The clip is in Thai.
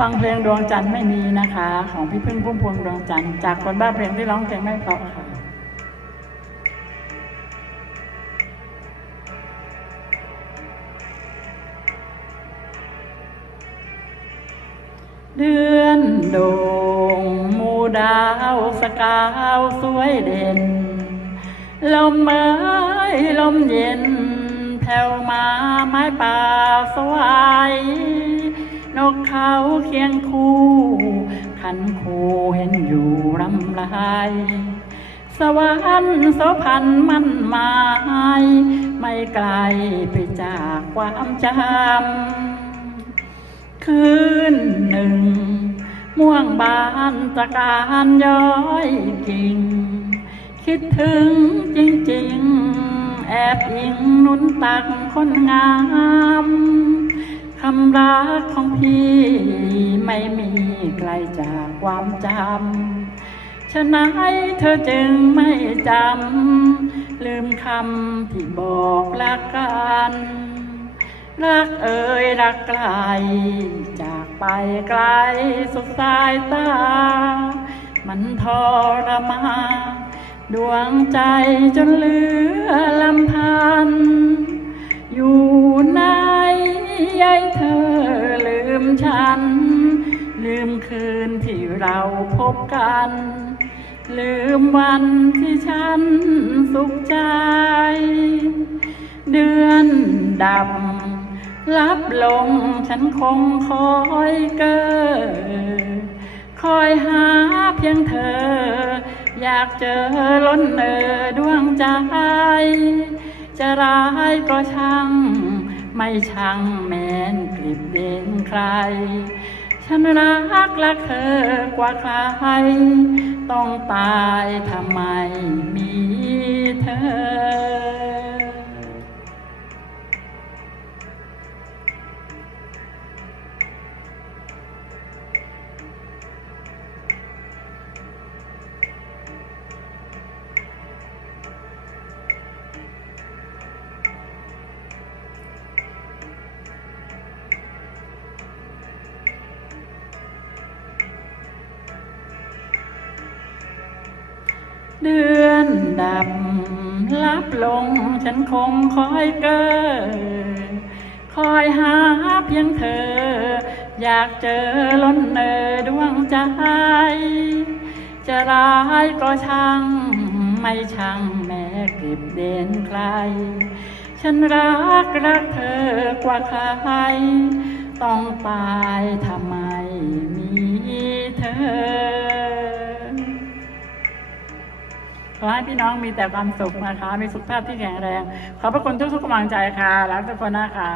ฟังเพลงดวงจันทร์ไม่มีนะคะ ของพี่พึ่งพุ่มพวงดวงจันทร์จากคนบ้าเพลงที่ร้องเพลงไม่เพราะค่ะเดือนโด่งมูดาวสกาวสวยเด่น ลมเอ้ยลมเย็น แผ่วมาไม้ป่าสวาย กเขาเคียงคู่ขันคู่เห็นอยู่รำลาย สวรรค์สพันมันหมาย ไม่ไกลไปจากความจำคืนหนึ่ง ม่วงบานตะการย้อยกิ่ง คิดถึงจริงๆ แอบอิงนุนตักคนงาม คำรักของพี่ไม่มีไกลจากความจำฉะนั้นเธอจึงไม่จำลืมคำที่บอกรักกันรักเอ่ยรักไกล จากไปไกลสุดสายตา มันทรมานดวงใจจนเหลือ ฉัน ลืมคืนที่เราพบกัน ลืมวันที่ฉันสุขใจ เดือนดำรับลงฉันคงคอยเกอคอยหาเพียงเธอ อยากเจอล้นเออดวงใจ จะร้ายก็ช่างไม่ช่างแม้นิบเด่นใคร ฉันรักและเธอกว่าใคร ต้องตายทำไม เดือนดำลับลงฉันคงคอยเกอคอยหาเพียงเธอ อยากเจอล้นเนอดวงใจ จะร้ายก็ช่าง ไม่ช่างแม้เก็บเด่นใคร ฉันรักรักเธอกว่าใคร ต้องตายทำไม ขอให้พี่น้องมีแต่ความสุขนะคะ มีสุขภาพที่แข็งแรง ขอบพระคุณทุกๆกำลังใจค่ะ รักทุกคนนะคะ